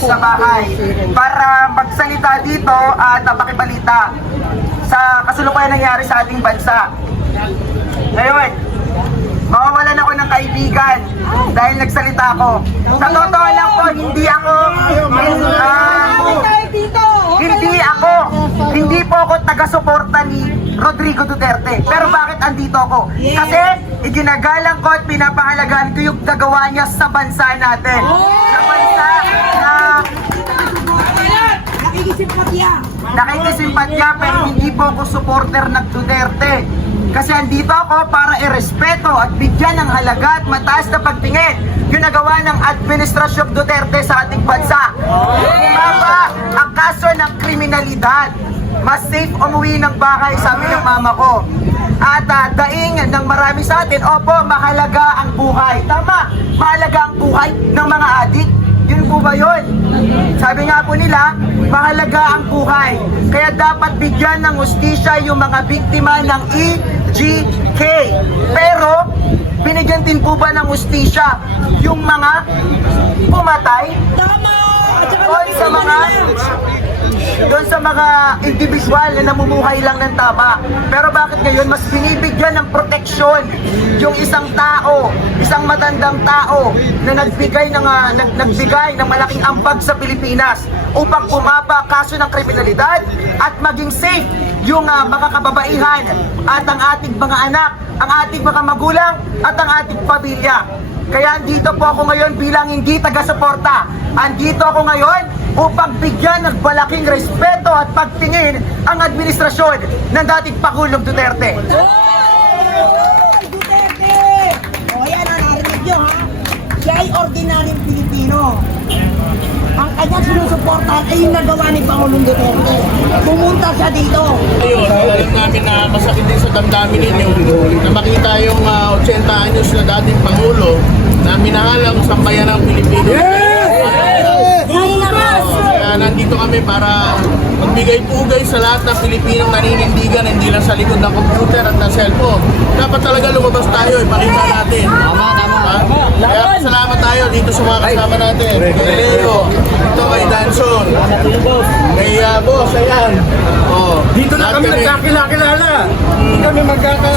sa bahay para magsalita dito at uh, makibalita sa kasalukuyan nangyari sa ating bansa. Ngayon, mawawalan ako ng kaibigan dahil nagsalita ako. Sa totoo lang po, hindi ako ah, hindi ako, hindi po ako taga-suporta ni Rodrigo Duterte. Pero bakit andito ako? Kasi iginagalang ko at pinapahalagaan ko yung gagawa niya sa bansa natin. Sa bansa na nakikisimpatya pero hindi po ako supporter ng Duterte. Kasi andito ako para irespeto at bigyan ng halaga at mataas na pagtingin yung nagawa ng Administrasyon Duterte sa ating bansa. Bumaba ang kaso ng kriminalidad. Mas safe umuwi ng bahay, sabi ng mama ko. At ah, daing ng marami sa atin, opo, mahalaga ang buhay. Tama, mahalaga ang buhay ng mga adik. Yun po ba yun? Sabi nga po nila, mahalaga ang buhay. Kaya dapat bigyan ng ustisya yung mga biktima ng EGK. Pero, binigyan din po ba ng ustisya yung mga pumatay? Doon sa mga doon sa mga individual na namumuhay lang ng tama. Pero bakit ngayon mas binibigyan ng proteksyon yung isang tao, isang matandang tao na nagbigay ng ah, nag, nagbigay ng malaking ambag sa Pilipinas upang pumaba kaso ng kriminalidad at maging safe yung ah, mga kababaihan at ang ating mga anak, ang ating mga magulang at ang ating pamilya. Kaya andito po ako ngayon bilang hindi taga-suporta. Andito ako ngayon upang bigyan ng malaking respeto at pagtingin ang administrasyon ng dating Pangulong Duterte. Duterte! O yan, ang narinig nyo ha. Siya ay ordinaryong Pilipino. Ang kanyang sinusuportahan ay yung nagawa ni Pangulong Duterte. Pumunta siya dito. Ayun, alam namin na masakit din sa damdamin ninyo na makita yung ah, 80 anyos na dating Pangulo na minahalang sambayan ng Pilipinas. Kaya nandito kami para magbigay pugay sa lahat ng Pilipinong naninindigan, hindi lang sa likod ng computer at ng cellphone. Dapat talaga lumabas tayo, ipakita natin. Tama, tama. Kaya salamat tayo dito sa mga kasama natin. Kay Leo, ito kay Danson, kay uh, Boss, ayan. Oh, Dito na kami nagkakilala. Hindi kami magkaka...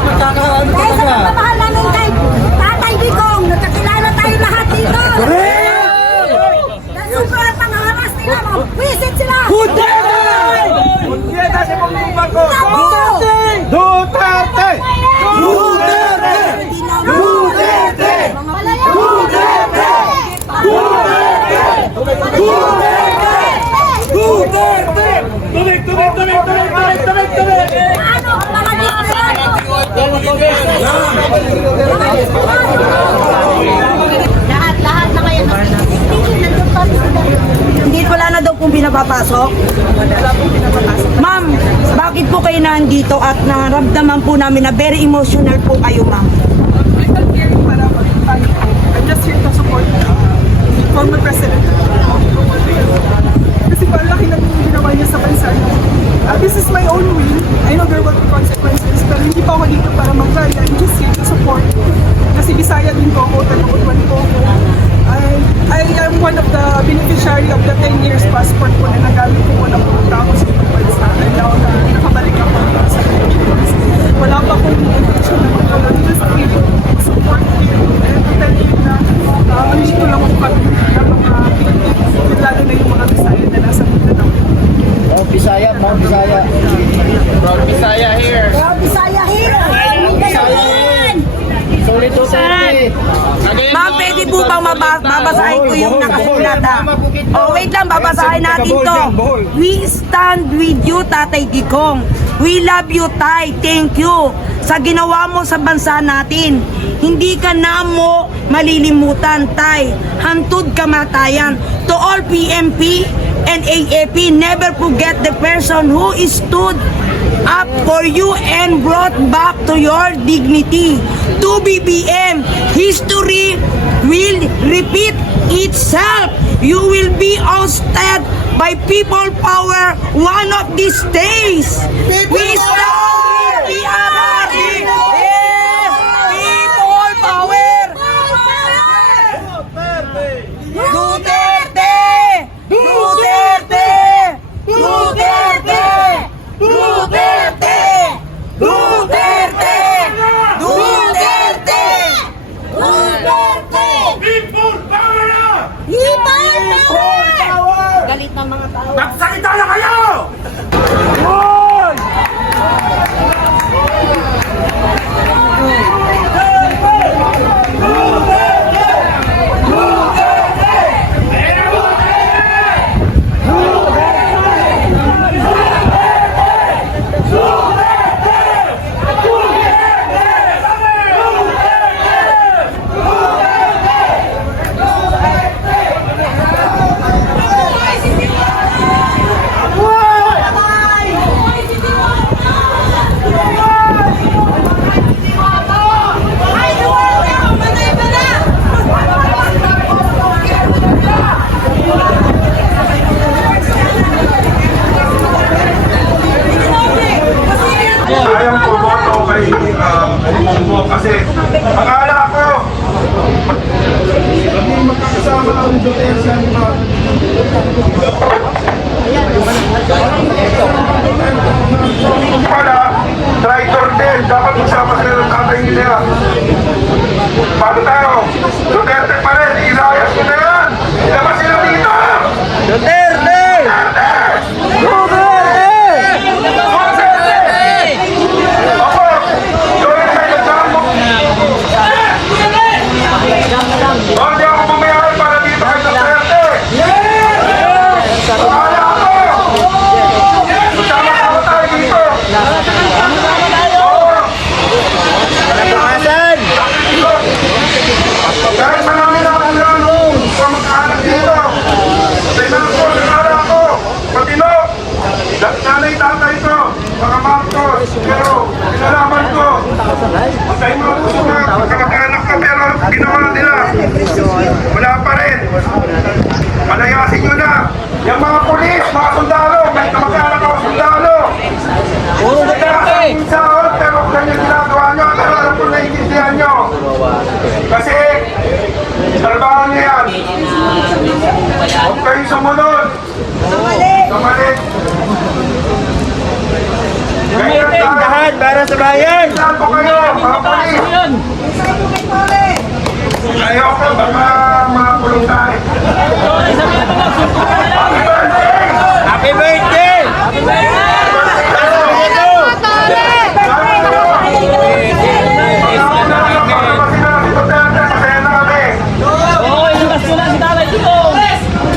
Magkaka... Ano Kaya sa talaga? pagmamahal namin kay Tatay Digong, nagkakilala tayo lahat dito. Dahil sobrang pangharas nila, mga visit sila. Duterte! Duterte! Duterte! Duterte! Duterte! Duterte! Tuloy, tuloy, tuloy, tuloy, tuloy, tuloy, tuloy! Ano, mga mga kasama nating OFW dyan. Lahat, lahat na kayo. Nandun pa sila. Hindi wala na daw pong binapapasok. Ma'am, bakit po kayo nandito at naramdaman po namin na very emotional po kayo, ma'am? I'm here para po. I'm just here to support uh, former President. Kasi po, ang laki ng ginawa niya sa bansa. Uh, this is my own will. I know there will be consequences, pero hindi pa ako dito para mag-rally. I'm just here to support. Kasi Bisaya din po ako, Tagautwan po ako. I, I am one of the beneficiary of the 10 years passport po na nagamit ko po na pumunta ako sa ibang bansa. And now na nakabalik ako sa Pilipinas. Wala pa akong intention na mag-rally. I'm just here to support you and to tell you na uh, andito lang po kami ng mga Pilipino, lalo na yung mga Bisaya na nasa Mindanao. Oh, Bisaya, Mount Bisaya. Proud Bisaya here. Proud Bisaya here! Mindanao Solid Duterte! Ma'am, pwede po bang maba- babasahin ko yung nakasulat ha? Oh, wait lang, babasahin natin to. We stand with you, Tatay Digong. We love you, Tay. Thank you sa ginawa mo sa bansa natin. Hindi ka na mo malilimutan, Tay. Hantud kamatayan. To all PMP and AAP, never forget the person who stood up for you and brought back to your dignity. To BBM, history will repeat itself. You will be ousted by people power one of these days. We Kasi akala ko maging magkakasama ang Duterte ang mga pala, traitor din. Dapat magsama sila ng tatay nila. Paano tayo? Duterte pa rin. Ilayas ko na yan. Ilabas sila dito. Duterte! Ako, gawin tayo nagsasabi mo. O, hindi ako bumiyahe para dito kay Duterte. Akala ko. Magsama-sama tayo dito. Oo. Asan? Kahit marami na akong lanong sa mag-anak dito. Tingnan ko, nakala ko. Matino. Nanay tatay ko. Mga Marcos. Pero, kinalaman ko. Patay mga gusto na magkamag-anak ko. Pero, ginawa nila. Wala pa rin. Palayasin nyo na. Yung mga polis, mga sundalo. May kamag-anak ako sundalo. Puro Duterte. Sahod, pero ganyan ginagawa nyo. Pero alam ko naiintindihan nyo. Kasi, trabaho niya yan. Huwag kayong sumunod. Kamali. Ganyan Lahat para sa bayan! Saan po kayo, mga polis? Ayoko, baka makulong tayo. Happy birthday! Happy birthday!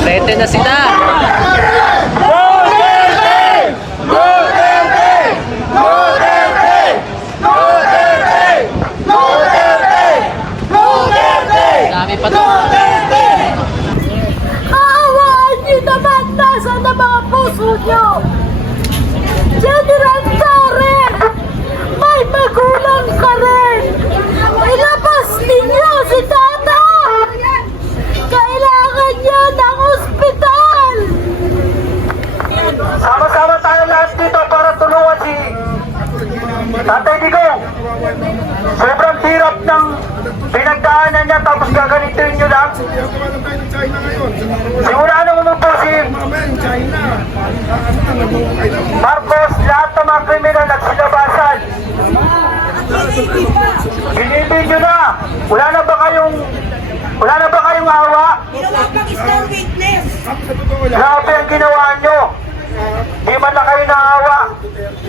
Rete na sila. Dami pa to. Kaawaan niyo naman nasa na mga puso niyo. General Torres, may magulang ka rin. Ilabas ninyo si Tata. Kailangan niya ng ospital. Sama-sama tayo lahat dito para tulungan si Tatay Digong. Sobrang hirap ng niya tapos gagalitin niyo lang. Simula nung umupo si Marcos, lahat ng mga kriminal nagsilabasan. Ginibin niyo na. Wala na ba kayong wala na ba kayong awa? Grabe ang ginawa nyo. Di man na kayo naawa.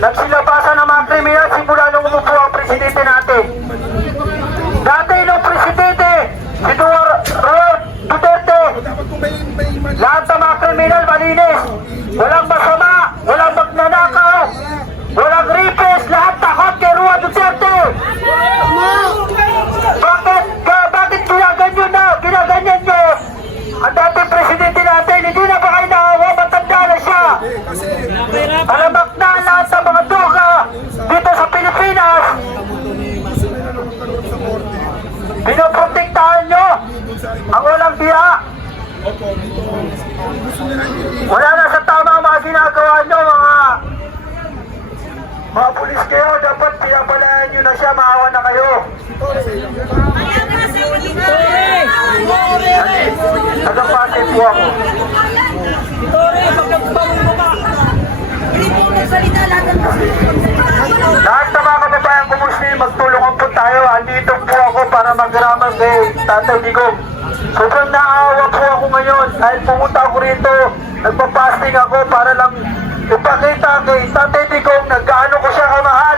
Nagsilabasan ng mga kriminal simula nung umupo ang presidente natin. Marino. Walang siya, maawa na kayo. Nagapatid po ako. Lahat ng mga kababayan ko Muslim, magtulungan po tayo. Andito po ako para magramang kay Tatay Digong. Sobrang naawa po ako ngayon dahil pumunta ako rito. Nagpa-fasting ako para lang ipakita kay Tatay Digong na gaano ko siya kamahal.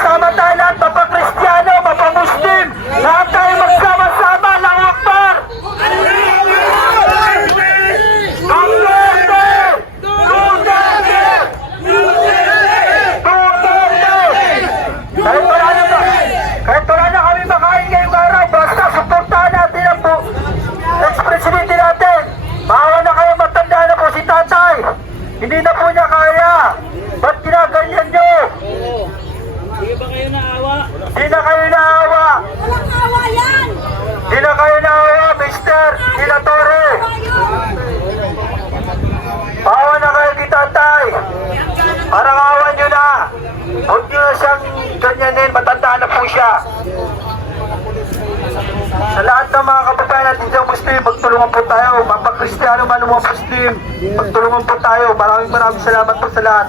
Parang awan nyo na. Huwag nyo siyang ganyanin. Matanda na po siya. Sa lahat ng mga kapatid natin dyan, Muslim, magtulungan po tayo. Mga Kristiyano man, mga Muslim, magtulungan po tayo. Maraming maraming salamat po sa lahat.